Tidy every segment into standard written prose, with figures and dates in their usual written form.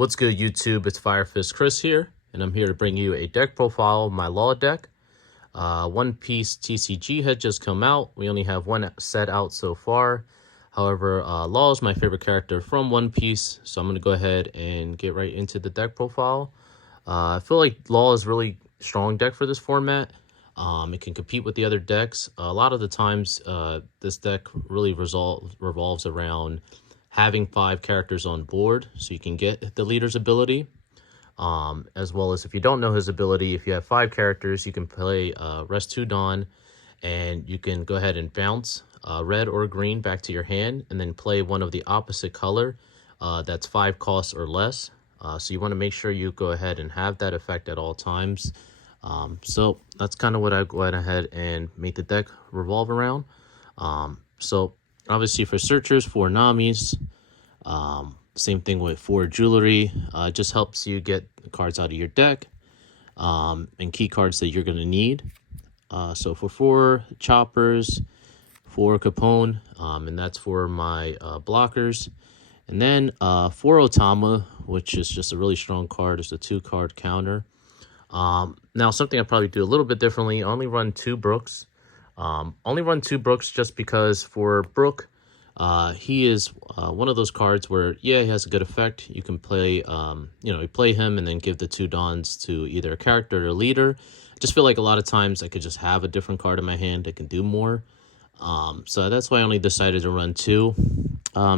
What's good, YouTube? It's Firefist Chris here, and I'm here to bring you a deck profile of my Law deck. One Piece TCG had just come out. We only have one set out so far. However, Law is my favorite character from One Piece, so I'm going to go ahead and get right into the deck profile. I feel like Law is really strong deck for this format. It can compete with the other decks. A lot of the times, this deck really revolves around having 5 characters on board so you can get the leader's ability. As well as if you don't know his ability, if you have 5 characters, you can play Rest 2 Dawn, and you can go ahead and bounce red or green back to your hand, and then play one of the opposite color that's 5 costs or less. So you want to make sure you go ahead and have that effect at all times. So that's kind of what I went ahead and make the deck revolve around. So obviously for searchers, 4 Namis, same thing with 4 jewelry. It just helps you get cards out of your deck and key cards that you're going to need. So for 4 choppers, 4 Capone, and that's for my blockers. And then 4 Otama, which is just a really strong card. It's a 2-card counter. Now, something I probably do a little bit differently, I only run 2 Brooks. Only run 2 Brooks just because for Brook, he is one of those cards where, yeah, he has a good effect. You can play, you play him and then give the 2 Dons to either a character or a leader. I just feel like a lot of times I could just have a different card in my hand that can do more. So that's why I only decided to run 2.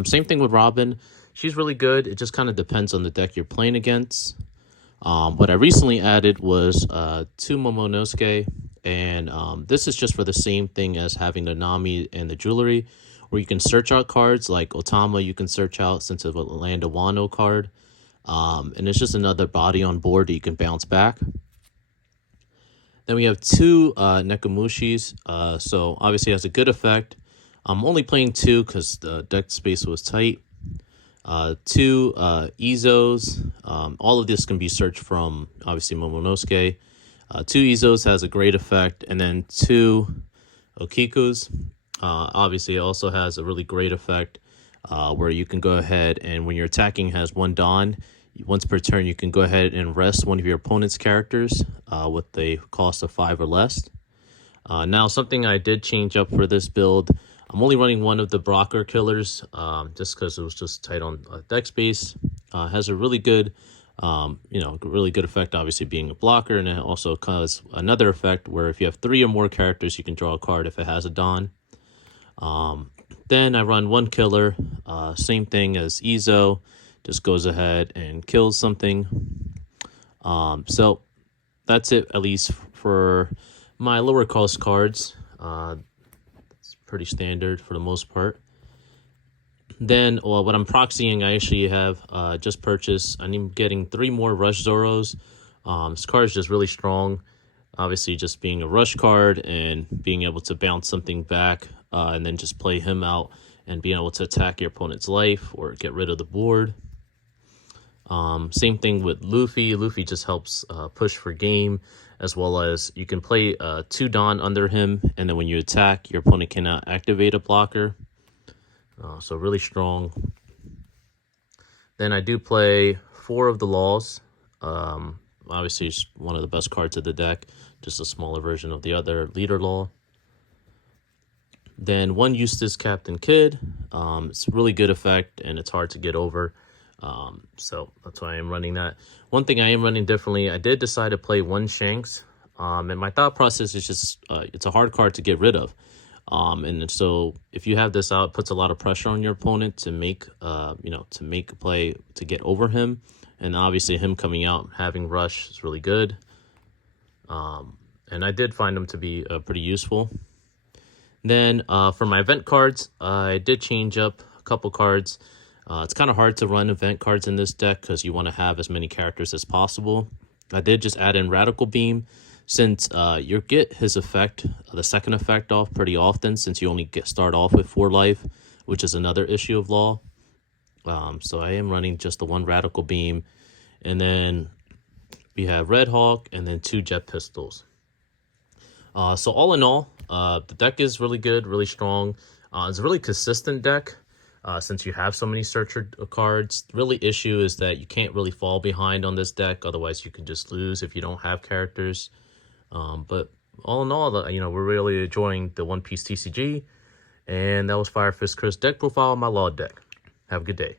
Same thing with Robin. She's really good. It just kind of depends on the deck you're playing against. What I recently added was 2 Momonosuke, and this is just for the same thing as having the Nami and the jewelry, where you can search out cards like Otama. You can search out since it's a Land of Wano card, and it's just another body on board that you can bounce back. Then we have 2 Nekomushis, so obviously it has a good effect. I'm only playing 2 because the deck space was tight. 2 Izos. All of this can be searched from, obviously, Momonosuke. 2 Izos has a great effect. And then 2 Okikus. Obviously, it also has a really great effect where you can go ahead and when you're attacking has 1 Don. Once per turn, you can go ahead and rest one of your opponent's characters with a cost of 5 or less. Now, something I did change up for this build, I'm only running one of the blocker killers just because it was just tight on deck space. Has a really good, really good effect, obviously being a blocker, and it also has another effect where if you have 3 or more characters, you can draw a card if it has a Don. Then I run 1 killer, same thing as Izo, just goes ahead and kills something. So that's it, at least for my lower cost cards. It's pretty standard for the most part. Then what I'm proxying, I actually have just purchased. I'm getting 3 more Rush Zoros. This card is just really strong. Obviously, just being a rush card and being able to bounce something back and then just play him out and being able to attack your opponent's life or get rid of the board. Same thing with Luffy. Luffy just helps push for game, as well as you can play 2 Don under him, and then when you attack, your opponent cannot activate a blocker. So really strong. Then I do play 4 of the Laws. Obviously, it's one of the best cards of the deck, just a smaller version of the other leader Law. Then 1 Eustace Captain Kidd. It's a really good effect, and it's hard to get over. So that's why I am running that. One thing I am running differently, I did decide to play 1 Shanks. And my thought process is just, it's a hard card to get rid of. And so if you have this out, it puts a lot of pressure on your opponent to make, to make a play to get over him. And obviously him coming out, having Rush is really good. And I did find them to be pretty useful. Then for my event cards, I did change up a couple cards. It's kind of hard to run event cards in this deck because you want to have as many characters as possible. I did just add in Radical Beam since you get his effect, the second effect off pretty often since you only start off with 4 life, which is another issue of Law. So I am running just the 1 Radical Beam. And then we have Red Hawk and then 2 Jet Pistols. So all in all, the deck is really good, really strong. It's a really consistent deck. since you have so many searcher cards. The really issue is that you can't really fall behind on this deck. Otherwise, you can just lose if you don't have characters. But all in all, we're really enjoying the One Piece TCG. And that was Fire Fist Chris deck profile on my Law deck. Have a good day.